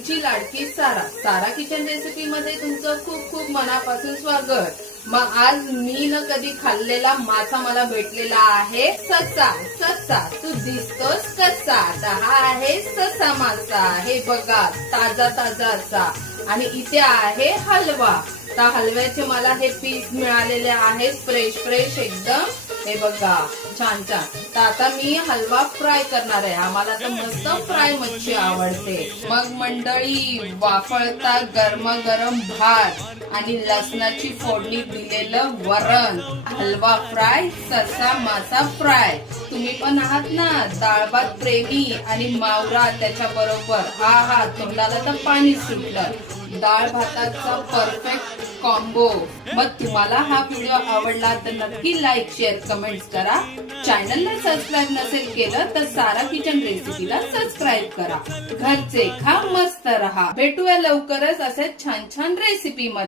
तुमची लाडकी सारा kitchen recipe मध्ये तुमचं खूप खूप मनापासून स्वागत। मग आज मी न कधी खाल्लेला मासा मला भेटलेला आहे ससा। तू दिसतोस कसा? तर हा आहे ससा मासा। हे बघा ताजा असा। आणि इथे आहे हलवा। तर हलव्याचे मला हे पीस मिळालेले आहेत फ्रेश एकदम। हे बघा छान। तर आता मी हलवा फ्राय करणार आहे। आम्हाला तर मस्त फ्राय मच्छी आवडते। मग मंडळी, वाफळता गरमागरम भात आणि लसणाची फोडणी दिलेलं वरण, हलवा फ्राय, ससा मासा फ्राय। तुम्ही पण आहात ना डाळ भात प्रेमी आणि मावरा त्याच्या बरोबर, हा तोंडाला तर पाणी सुटलं। डाळ भाताचा परफेक्ट कॉम्बो। मग तुम्हाला हा व्हिडिओ आवडला तर नक्की लाईक शेअर कमेंट्स करा। चॅनलला सबस्क्राईब नसेल केलं तर सारा किचन रेसिपीला सबस्क्राईब करा। घरचे खा, मस्त रहा। भेटूया लवकरच असे छान रेसिपी मध्ये।